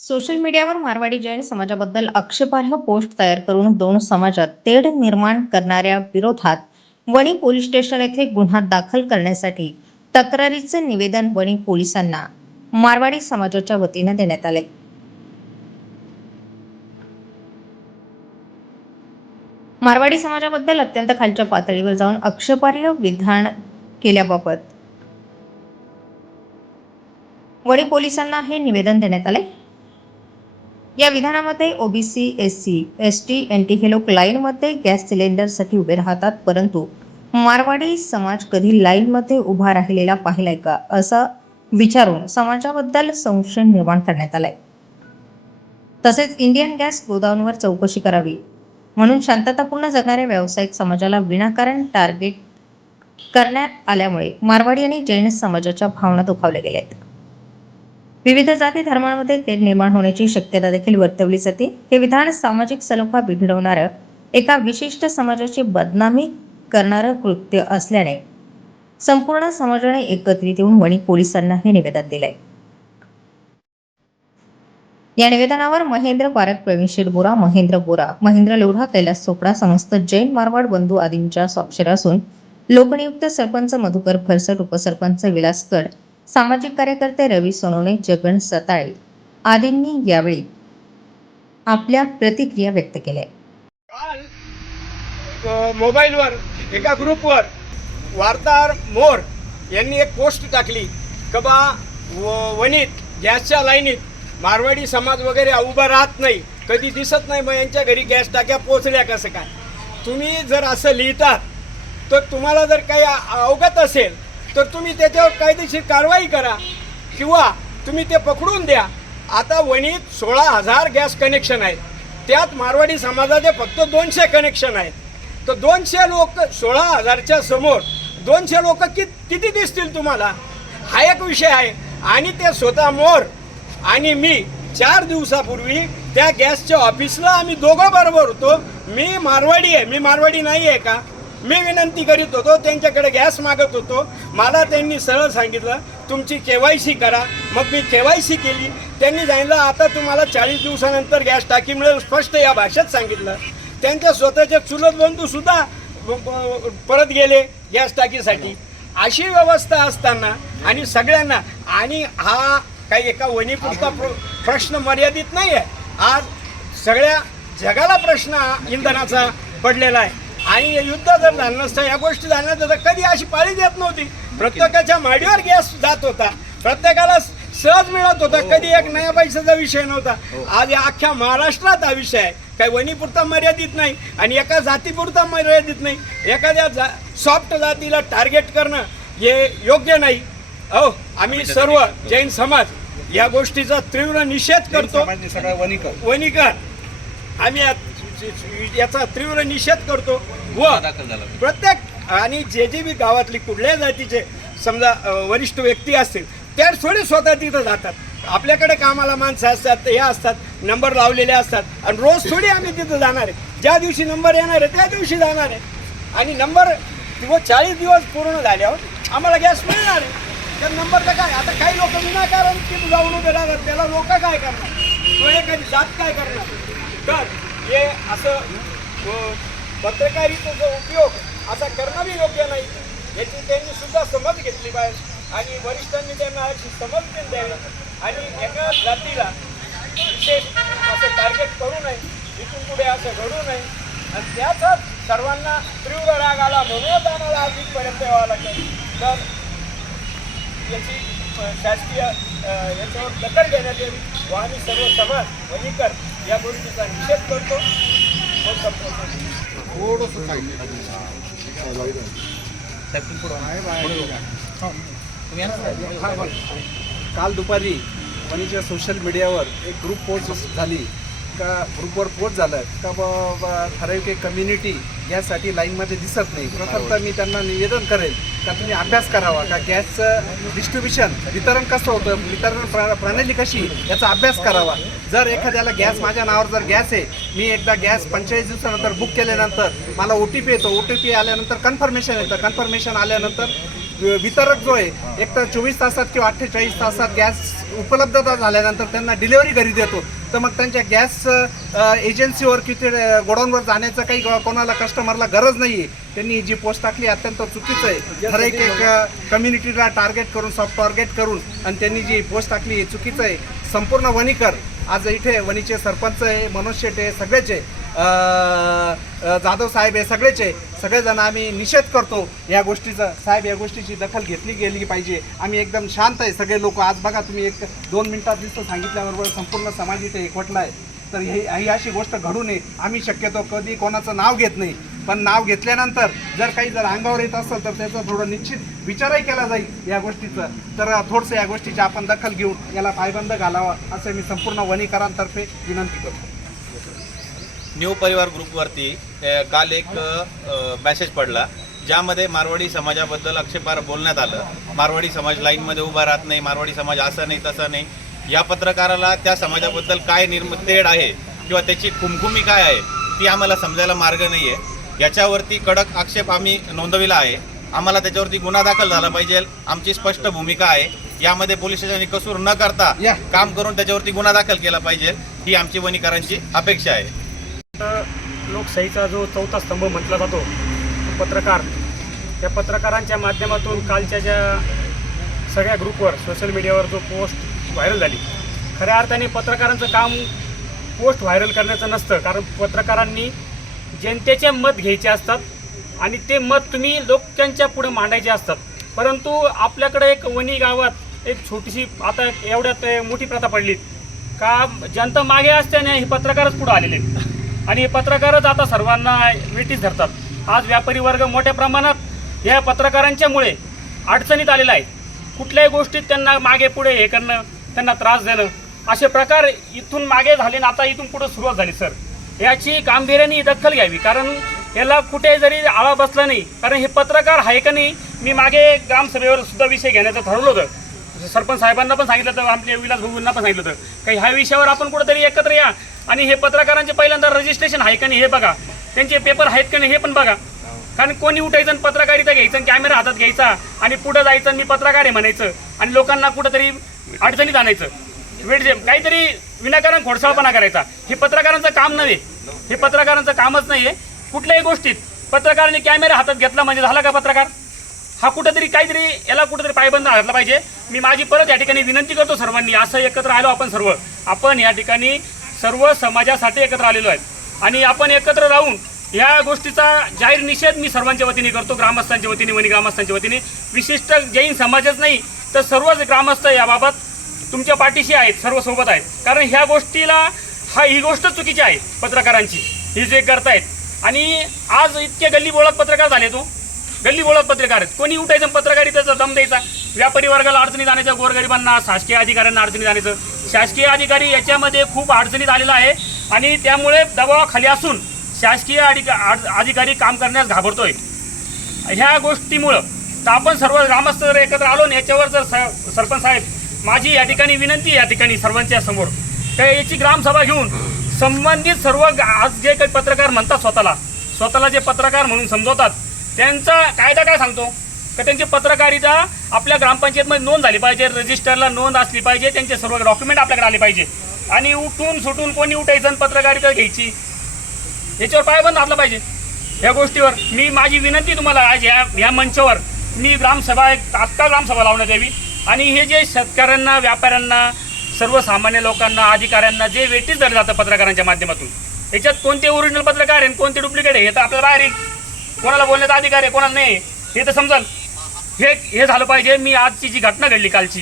Social मीडियावर मारवाडी जैन समाजाबद्दल आक्षेपार्ह पोस्ट तयार करून दोन समाजात तेढ निर्माण करणाऱ्या विरोधात वणी पोलीस स्टेशन येथे गुन्हा दाखल करण्यासाठी तक्रारीचे निवेदन वणी पोलिसांना मारवाडी समाजाच्या वतीने देण्यात आले. मारवाडी समाजाबद्दल अत्यंत खालच्या पातळीवर जाऊन आक्षेपार्ह विधान केल्याबाबत वणी पोलिसांना हे निवेदन देण्यात आले. या विधानामध्ये ओबीसी, एससी, एसटी, एनटी हे लोक लाईनमध्ये गॅस सिलेंडरसाठी उभे राहतात, परंतु मारवाडी समाज कधी लाईनमध्ये उभा राहिलेला पाहिलाय का, असं विचारून समाजाबद्दल संशय निर्माण करण्यात आलाय. तसेच इंडियन गॅस गोदामवर चौकशी करावी म्हणून शांततापूर्ण जगणाऱ्या व्यावसायिक समाजाला विनाकारण टार्गेट करण्यात आल्यामुळे मारवाडी आणि जैन समाजाच्या भावना दुखावल्या गेल्या आहेत. विविध जाती धर्मांमध्ये तेढ निर्माण होण्याची शक्यता देखील वर्तवली जाते. हे विधान सामाजिक सलोखा बिघडवणारं, एका विशिष्ट समाजाची बदनामी करणारं कृत्य असल्याने संपूर्ण समाजाने एकत्रित येऊन वणी पोलिसांना हे निवेदन दिलंय. या निवेदनावर महेंद्र पारख, प्रवीण शेठ बोरा, महेंद्र बोरा, महेंद्र लोढा, कैलास चोपडा, समस्त जैन मारवाड बंधू आदींच्या स्वाक्षऱ्या असून लोकनियुक्त सरपंच मधुकर फरसट, उपसरपंच विलास कड, सामाजिक कार्यकर्ते रवी सोनवणे, जगन सताळे आदींनी यावेळी आपल्या प्रतिक्रिया व्यक्त केल्या. मोबाईलवर एका ग्रुपवर वार्ताहर मोर यांनी एक पोस्ट टाकली की बा वणीत गॅसच्या लाईनीत मारवाडी समाज वगैरे उभा राहत नाही, कधी दिसत नाही, मग यांच्या घरी गॅस टाक्या पोचल्या कसं काय. तुम्ही जर असं लिहितात तर तुम्हाला जर काही अवगत असेल तर तुम्ही त्याच्यावर कायदेशीर कारवाई करा किंवा तुम्ही ते पकडून द्या. आता वणीत 16,000 गॅस कनेक्शन आहेत, त्यात मारवाडी समाजाचे फक्त 200 कनेक्शन आहेत. तर 200 लोक 16,000च्या समोर 200 लोक किती दिसतील तुम्हाला, हा एक विषय आहे. आणि ते स्वतः मोर आणि मी 4 दिवसापूर्वी त्या गॅसच्या ऑफिसला आम्ही दोघं बरोबर होतो. मी मारवाडी आहे, मी मारवाडी नाही आहे का, मी विनंती करीत होतो, त्यांच्याकडे गॅस मागत होतो. मला त्यांनी सरळ सांगितलं तुमची KYC करा. मग मी KYC केली. त्यांनी सांगितलं आता तुम्हाला 40 दिवसानंतर गॅस टाकी मिळेल, स्पष्ट या भाषेत सांगितलं. त्यांच्या स्वतःचे चुलत बंधूसुद्धा परत गेले गॅस टाकीसाठी. अशी व्यवस्था असताना आणि सगळ्यांना, आणि हा काही एका वणीपुरता प्रश्न मर्यादित नाही आहे, आज सगळ्या जगाला प्रश्न इंधनाचा पडलेला आहे. आणि युद्ध जर झालं नसतं, या गोष्टी झाल्या तर कधी अशी पाळी देत नव्हती. प्रत्येकाच्या माडीवर गॅस जात होता, प्रत्येकाला सहज मिळत होता, कधी एक नया पैशाचा विषय नव्हता. आज या अख्ख्या महाराष्ट्रात हा विषय आहे, काही वणीपुरता मर्यादित नाही आणि एका जातीपुरता मर्यादित नाही. एखाद्या सॉफ्ट जातीला टार्गेट करणं हे योग्य नाही. आम्ही सर्व जैन समाज या गोष्टीचा तीव्र निषेध करतो. वणीकर आम्ही याचा तीव्र निषेध करतो व प्रत्येक आणि जे बी गावातली कुठल्याही जातीचे समजा वरिष्ठ व्यक्ती असतील त्या थोडे स्वतः तिथं जातात. आपल्याकडे कामाला माणसं असतात, हे असतात, नंबर लावलेले असतात आणि रोज थोडी आम्ही तिथं जाणार आहे. ज्या दिवशी नंबर येणार आहे त्या दिवशी जाणार आहे. आणि नंबर 40 दिवस पूर्ण झाल्यावर आम्हाला गॅस मिळणार आहे. तर नंबरचं काय, आता काही लोक विनाकारण तिथं जाऊन उभे राहतात, त्याला लोक काय करणार, तो एखादी जात काय करणार. तर हे असं पत्रकारितेचा उपयोग असा करणं बी योग्य नाही. याची त्यांनी सुद्धा समज घेतली पाहिजे आणि वरिष्ठांनी त्यांना अशी समज पण द्यावी आणि एका जातीला विशेष असं टार्गेट करू नये, इथून पुढे असं घडू नये. आणि त्याचाच सर्वांना तीव्र राग आला म्हणूनच आम्हाला आज इथपर्यंत यावं लागेल. तर याची शासकीय याच्यावर दखल घेण्यात यावी व आम्ही सर्व समाज वणीकर या गोष्टीचा निषेध करतो. काल दुपारी वणीच्या सोशल मीडियावर एक ग्रुप पोस्ट झाली का, ग्रुपवर पोस्ट झालं का बाबा ठराविक एक कम्युनिटी गॅससाठी लाईनमध्ये दिसत नाही. प्रथमतः मी त्यांना निवेदन करेल का तुम्ही अभ्यास करावा का गॅसचं डिस्ट्रीब्युशन वितरण कसं होतं, वितरण प्रणाली कशी, याचा अभ्यास करावा. जर एखाद्याला गॅस माझ्या नावावर जर गॅस आहे, मी एकदा गॅस 45 दिवसानंतर बुक केल्यानंतर मला OTP येतो, OTP आल्यानंतर कन्फर्मेशन येतं, कन्फर्मेशन आल्यानंतर वितरक जो आहे एक तर 24 तासात किंवा 48 तासात गॅस उपलब्धता झाल्यानंतर त्यांना डिलिव्हरी घरी देतो, तर मग त्यांच्या गॅस एजन्सीवर किती गोडाऊनवर जाण्याचं काही कोणाला कस्टमरला गरज नाही आहे. त्यांनी जी पोस्ट टाकली अत्यंत चुकीचं आहे. ठराविक एक कम्युनिटीला टार्गेट करून, सॉफ्ट टार्गेट करून आणि त्यांनी जी पोस्ट टाकली हे चुकीचं आहे. संपूर्ण वणीकर आज इथे वणीचे सरपंच आहे, मनोज शेटे सगळेच आहे, जाधव साहेब हे सगळेच आहे, सगळेजण आम्ही निषेध करतो या गोष्टीचा. साहेब या गोष्टीची दखल घेतली गेली पाहिजे. आम्ही एकदम शांत आहे सगळे लोक. आज बघा तुम्ही 1-2 मिनिटात दिसतं सांगितल्याबरोबर संपूर्ण समाज इथे एकवटला आहे. तर ही अशी गोष्ट घडू नये. आम्ही शक्यतो कधी कोणाचं नाव घेत नाही, पण नाव घेतल्यानंतर जर अंगावर येत असेल तर त्याचं थोडं निश्चित विचारही केला जाईल या गोष्टीचं. तर थोडंसं या गोष्टीची आपण दखल घेऊन याला पायबंद घालावा असं मी संपूर्ण वणीकरांतर्फे विनंती करतो. न्यू परिवार ग्रुपवरती काल एक मेसेज पडला ज्यामध्ये मारवाडी समाजाबद्दल आक्षेपार्ह बोलण्यात आलं. मारवाडी समाज लाईनमध्ये उभा राहत नाही, मारवाडी समाज असं नाही तसं नाही. या पत्रकाराला त्या समाजाबद्दल काय तेढ आहे किंवा त्याची खुमखुमी काय आहे ती आम्हाला समजायला मार्ग नाही आहे. याच्यावरती कडक आक्षेप आम्ही नोंदविला आहे. आम्हाला त्याच्यावरती गुन्हा दाखल झाला पाहिजे. आमची स्पष्ट भूमिका आहे. यामध्ये पोलीस स्टेशनने कसूर न करता काम करून त्याच्यावरती गुन्हा दाखल केला पाहिजे, ही आमची वणीकरांची अपेक्षा आहे. लोकशाहीचा जो चौथा स्तंभ म्हटला जातो पत्रकार, त्या पत्रकारांच्या माध्यमातून कालच्या ज्या सगळ्या ग्रुपवर सोशल मीडियावर जो पोस्ट व्हायरल झाली, खऱ्या अर्थाने पत्रकारांचं काम पोस्ट व्हायरल करण्याचं नसतं. कारण पत्रकारांनी जनतेचे मत घ्यायचे असतात आणि ते मत तुम्ही लोकांच्या पुढे मांडायचे असतात. परंतु आपल्याकडे एक वणी गावात एक छोटीशी आता एवढ्यात मोठी प्रथा पडली का जनता मागे असल्याने हे पत्रकारच पुढे आलेले आणि हे पत्रकारच आता सर्वांना वेटीस धरतात. आज व्यापारी वर्ग मोठ्या प्रमाणात या पत्रकारांच्यामुळे अडचणीत आलेला आहे. कुठल्याही गोष्टीत त्यांना मागे पुढे हे करणं, त्यांना त्रास देणं, असे प्रकार इथून मागे झाले आणि आता इथून पुढे सुरुवात झाली. सर याची गांभीर्याने दखल घ्यावी, कारण याला कुठे जरी आळा बसला नाही. कारण हे पत्रकार आहे का नाही, मी मागे ग्रामसभेवर सुद्धा विषय घेण्याचं ठरवलं होतं. सरपंच साहेबांना पण सांगितलं होतं, आपल्या विलास भाऊंना पण सांगितलं होतं काही ह्या विषयावर आपण कुठेतरी एकत्र या आणि हे पत्रकारांचे पहिल्यांदा रजिस्ट्रेशन आहे का नाही हे बघा, त्यांचे पेपर आहेत का नाही हे पण बघा. कारण कोणी उठायचं आणि पत्रकारिता घ्यायचं, कॅमेरा हातात घ्यायचा आणि पुढं जायचं आणि मी पत्रकार आहे म्हणायचं आणि लोकांना कुठंतरी अडचणीत आणायचं, काहीतरी विनाकारण खोडसाळपणा करायचा. हे पत्रकारांचं काम नव्हे, हे पत्रकारांचं कामच नाही आहे. कुठल्याही गोष्टीत पत्रकारांनी कॅमेरा हातात घेतला म्हणजे झाला का पत्रकार? हा कुठंतरी काहीतरी याला कुठंतरी पायबंद घातला पाहिजे. मी माझी परत या ठिकाणी विनंती करतो सर्वांनी, असं एकत्र आलो आपण या ठिकाणी सर्व समाजासाठी एकत्र आलेलो आहेत आणि आपण एकत्र राहून या गोष्टीचा जाहीर निषेध मी सर्वांच्या वतीने करतो, ग्रामस्थांच्या वतीने, वणी ग्रामस्थांच्या वतीने. विशिष्ट जैन समाजच नाही तर सर्वच ग्रामस्थ याबाबत तुमच्या पाठीशी आहेत, सर्व सोबत आहेत. कारण ह्या गोष्टीला ही गोष्ट चुकीची आहे पत्रकारांची, ही जे करतायत. आणि आज इतके गल्ली बोळात पत्रकार झाले, गल्ली बोळात पत्रकार आहेत. कोणी उठायचं पत्रकारितेचा दम द्यायचा, व्यापारी वर्गाला अडचणीत आणायचं, गोरगरिबांना, शासकीय अधिकाऱ्यांना अडचणीत आणायचं. शासकीय अधिकारी याच्यामध्ये खूप अडचणीत आलेला आहे आणि त्यामुळे दबावाखाली असून शासकीय अधिकारी काम करण्यास घाबरतोय. ह्या गोष्टीमुळं तर आपण सर्व ग्रामस्थ जर एकत्र आलो ना, याच्यावर जर सरपंच साहेब माझी या ठिकाणी विनंती आहे या ठिकाणी सर्वांच्या समोर, तर याची ग्रामसभा घेऊन संबंधित सर्व आज जे काही पत्रकार म्हणतात स्वतःला जे पत्रकार म्हणून समजवतात, त्यांचा कायदा काय सांगतो का त्यांची पत्रकारिता आपल्या ग्रामपंचायतमध्ये नोंद झाली पाहिजे, रजिस्टरला नोंद असली पाहिजे, त्यांचे सर्व डॉक्युमेंट आपल्याकडे आले पाहिजे. आणि उठून सुटून कोणी उठायचं आणि पत्रकारिता घ्यायची, याच्यावर पायबंद घातला पाहिजे. या गोष्टीवर मी माझी विनंती तुम्हाला आज या मंचावर मी ग्रामसभा तात्काळ ग्रामसभा लावण्यात यावी आणि हे जे शेतकऱ्यांना, व्यापाऱ्यांना, सर्वसामान्य लोकांना, अधिकाऱ्यांना जे वेटीस धरलं जातं पत्रकारांच्या माध्यमातून, याच्यात कोणते ओरिजिनल पत्रकार आहे कोणते डुप्लिकेट आहे हे तर आपल्याला बाहेर येईल. कोणाला बोलण्याचा अधिकार आहे, कोणाला नाही हे तर समजाल. हे झालं पाहिजे. मी आजची जी घटना घडली कालची,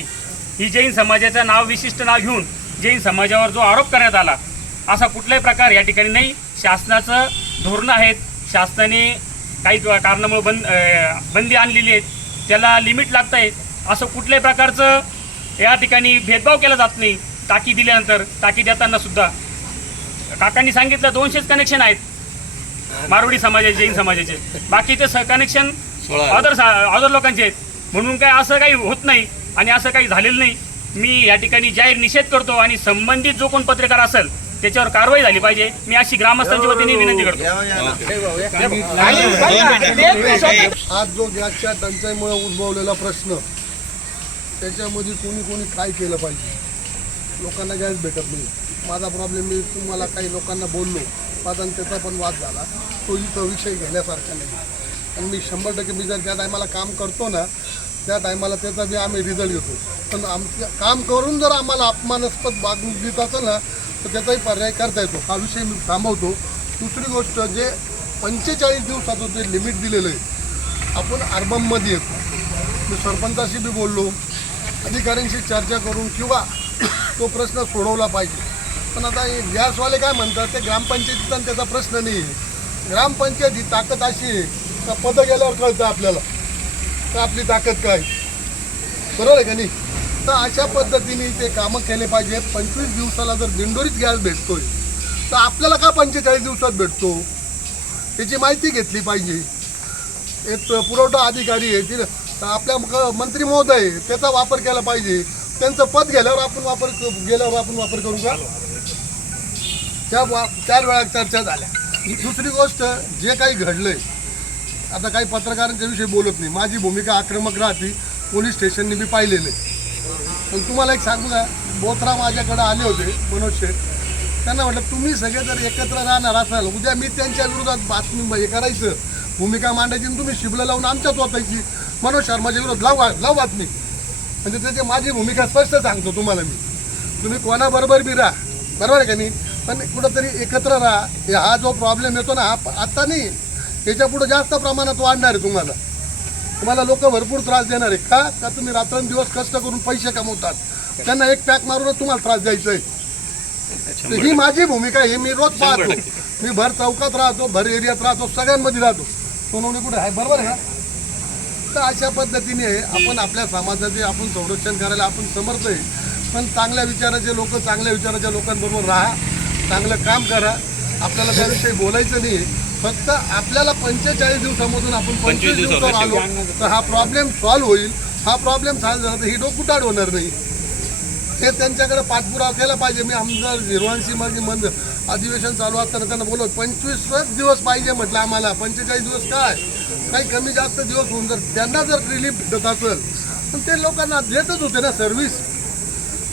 ही जैन समाजाचं नाव, विशिष्ट नाव घेऊन जैन समाजावर जो आरोप करण्यात आला, असा कुठलाही प्रकार या ठिकाणी नाही. शासनाचं धोरणं आहेत, शासनाने काही कारणामुळे बंदी आणलेली आहे, त्याला लिमिट लागतं आहे. असं कुठल्याही प्रकारचं या ठिकाणी भेदभाव केला जात नाही. टाकी दिल्यानंतर, टाकी देताना सुद्धा काकांनी सांगितलं 200च कनेक्शन आहेत मारवाडी समाजाचे, जैन समाजाचे, बाकीचे कनेक्शन अदर लोकांचे आहेत. म्हणून काय असं काही होत नाही आणि असं काही झालेलं नाही. मी या ठिकाणी जाहीर निषेध करतो आणि संबंधित जो कोण पत्रकार असेल त्याच्यावर कारवाई झाली पाहिजे. मी अशी ग्रामस्थांच्या वतीने विनंती करतो. आज जो गॅसच्या टंचाईमुळे उद्भवलेला प्रश्न, त्याच्यामध्ये कोणी काय केलं पाहिजे. लोकांना गॅस भेटत नाही. माझा प्रॉब्लेम मी तुम्हाला काही लोकांना बोललो, माझा त्याचा पण वाद झाला. तो इथं विषय घेण्यासारखा नाही. आणि मी 100% मी जर त्या टायमाला काम करतो ना, त्या टायमाला त्याचा बी आम्ही रिझल्ट घेतो. पण आमचं काम करून जर आम्हाला अपमानास्पद वागणूक देत असेल ना, तर त्याचाही पर्याय करता येतो. हा विषय मी थांबवतो. दुसरी गोष्ट, जे 45 दिवसाचं जे लिमिट दिलेलं आहे, आपण अर्बनमध्ये येतो. मी सरपंचाशी बी बोललो, अधिकाऱ्यांशी चर्चा करून किंवा तो प्रश्न सोडवला पाहिजे. पण आता हे गॅसवाले काय म्हणतात, ते ग्रामपंचायतीचा त्याचा प्रश्न नाही आहे. ग्रामपंचायत ही ताकद अशी आहे का पदं गेल्यावर कळतं आपल्याला तर आपली ताकद काय, बरोबर आहे का नाही. तर अशा पद्धतीने ते कामं केले पाहिजे. 25 दिवसाला जर दिंडोरीत गॅस भेटतोय तर आपल्याला का 45 दिवसात भेटतो, त्याची माहिती घेतली पाहिजे. एक पुरवठा अधिकारी आहे, ती आपल्या मंत्री महोदय त्याचा वापर केला पाहिजे. त्यांचं पद गेल्यावर आपण वापर करू का. त्या 4 वेळा चर्चा झाल्या. दुसरी गोष्ट, जे काही घडलंय, आता काही पत्रकारांच्या विषयी बोलत नाही. माझी भूमिका आक्रमक राहते. पोलीस स्टेशनने बी पाहिलेलं आहे. पण तुम्हाला एक सांगू का, बोथरा माझ्याकडे आले होते, मनोज शेठ. त्यांना म्हटलं, तुम्ही सगळे जर एकत्र राहणार असाल, उद्या मी त्यांच्या विरोधात बातमी हे करायचं, भूमिका मांडायची, आणि तुम्ही शिबलं लावून आमच्याच होतायची. मनोज शर्माच्या विरोध लाव बातमी. म्हणजे त्याची माझी भूमिका स्पष्ट सांगतो तुम्हाला मी. तुम्ही कोणाबरोबर बी राहा, बरोबर आहे का नाही, पण कुठंतरी एकत्र राहा. हा जो प्रॉब्लेम येतो ना, हा आता नाही, याच्या पुढे जास्त प्रमाणात वाढणार आहे. तुम्हाला लोक भरपूर त्रास देणार आहे. का तुम्ही रात्रंदिवस कष्ट करून पैसे कमवतात, त्यांना एक पॅक मारूनच तुम्हाला त्रास द्यायचा आहे. ही माझी भूमिका आहे. मी रोज पाहतो. मी भर चौकात राहतो, भर एरियात राहतो, सगळ्यांमध्ये राहतो. सोनवणे कुठे आहे, बरोबर आहे का. तर अशा पद्धतीने आपण आपल्या समाजाचे आपण संरक्षण करायला आपण समर्थ आहे. पण चांगल्या विचाराचे लोक, चांगल्या विचाराच्या लोकांबरोबर राहा, चांगलं काम करा. आपल्याला त्याविषयी बोलायचं नाही. फक्त आपल्याला 45 दिवसामधून आपण 25 दिवसावर आलो तर हा प्रॉब्लेम सॉल्व्ह होईल. हा प्रॉब्लेम सॉल्व्ह झाला तर ही डोकुटाड होणार नाही. हे त्यांच्याकडे पाठपुरावा केला पाहिजे. मी आमदार झिरवांशीमध्ये अधिवेशन चालू असताना त्यांना बोलत 25 दिवस पाहिजे म्हटलं आम्हाला. 45 दिवस काय, काही कमी जास्त दिवस होऊन जर त्यांना जर रिलीफ भेटत असेल, पण ते लोकांना देतच होते ना सर्व्हिस,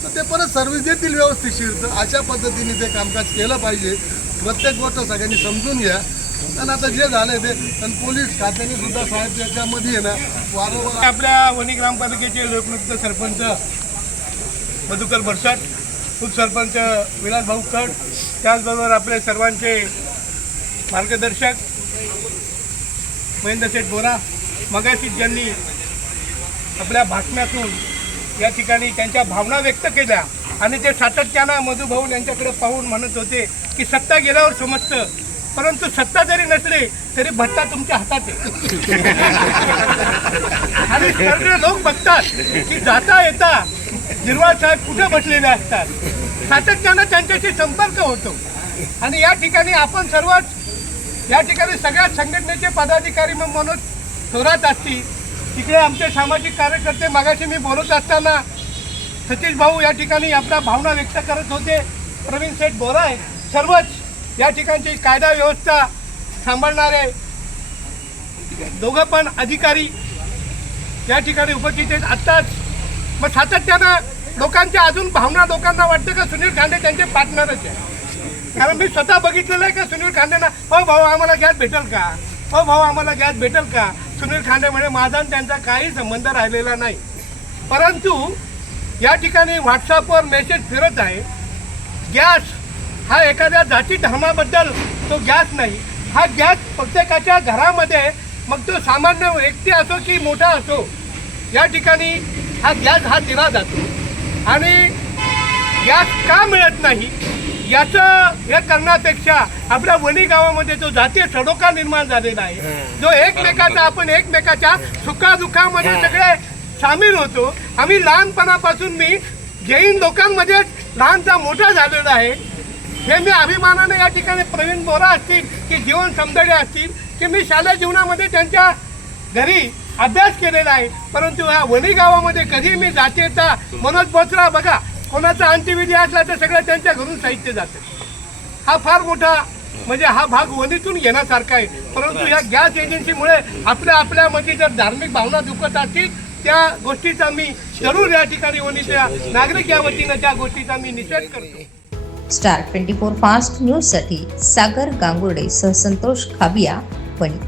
तर ते परत सर्व्हिस देतील व्यवस्थितशीर. तर अशा पद्धतीने ते कामकाज केलं पाहिजे. प्रत्येक गोष्ट सगळ्यांनी समजून घ्या. आणि आता जे झालंय ते, आणि पोलीस खात्याने सुद्धा साहेब त्याच्यामध्ये आहे ना वारंवार. आपल्या वणी ग्रामपालिकेचे लोकनियुक्त सरपंच मधुकर बरसाट, उपसरपंच विलास भाऊ कट, त्याचबरोबर आपले सर्वांचे मार्गदर्शक महेंद्र शेठ बोरा, मगाशी ज्यांनी आपल्या भाषणातून या ठिकाणी त्यांच्या भावना व्यक्त केल्या, आणि ते सातत्यानं मधुभाऊ यांच्याकडे पाहून म्हणत होते की सत्ता गेल्यावर समजतं, परंतु सत्ता जरी नसली तरी भट्टा तुमच्या हातात आहे. आणि सगळे लोक बघतात की जाता येता जिरवाळ साहेब कुठे बसलेले असतात. सातत्यानं त्यांच्याशी संपर्क होतो. आणि या ठिकाणी आपण सर्वच, या ठिकाणी सगळ्या संघटनेचे पदाधिकारी मग मनोज थोरात असतील, तिकडे आमचे सामाजिक कार्यकर्ते, मागाशी मी बोलत असताना सतीश भाऊ या ठिकाणी आपल्या भावना व्यक्त करत होते, प्रवीण शेठ बोरा आहे, सर्वच या ठिकाणची कायदा व्यवस्था सांभाळणारे दोघं पण अधिकारी या ठिकाणी उपस्थित आहेत. आत्ताच मग सातत्यानं लोकांच्या अजून भावना, लोकांना वाटतं का सुनील खांडे त्यांचे पार्टनरच आहे. कारण मी स्वतः बघितलेलं आहे का सुनील खांडेंना, हो भाऊ आम्हाला गॅस भेटेल का, हो भाऊ आम्हाला गॅस भेटेल का. सुनील खांडे म्हणे माझा आणि त्यांचा काही संबंध राहिलेला नाही. परंतु या ठिकाणी व्हॉट्सअपवर मेसेज फिरत आहे, गॅस हा एखाद्या जाती धर्माबद्दल तो गॅस नाही, हा गॅस प्रत्येकाच्या घरामध्ये, मग तो सामान्य व्यक्ती असो की मोठा असो, या ठिकाणी हा गॅस हा दिला जातो. आणि गॅस का मिळत नाही याचं हे करण्यापेक्षा आपल्या वणी गावामध्ये जो जातीय सडोका निर्माण झालेला आहे, जो एकमेकाचा, आपण एकमेकाच्या सुखादुःखामध्ये सगळे सामील होतो. आम्ही लहानपणापासून, मी जैन लोकांमध्ये लहानचा मोठा झालेला आहे. हे मी अभिमानाने या ठिकाणी प्रवीण बोरा असतील की जीवन समदडे असतील की मी शालेय जीवनामध्ये त्यांच्या घरी अभ्यास केलेला आहे. परंतु ह्या वणी गावामध्ये कधी मी जातीयता, मनोज बोचरा बघा, कोणाचा अंत्यविधी असला तर सगळं त्यांच्या घरून साहित्य जातं. हा फार मोठा म्हणजे हा भाग वणीतून घेण्यासारखा आहे. परंतु या गॅस एजन्सीमुळे आपल्यामध्ये जर धार्मिक भावना दुखत असतील त्या गोष्टीचा मी जरूर या ठिकाणी वणीच्या नागरिक या वतीनं त्या गोष्टीचा मी निषेध करतो. स्टार 24 फास्ट न्यूजसाठी सागर गांगुर्डे सह संतोष खाबिया, वणी.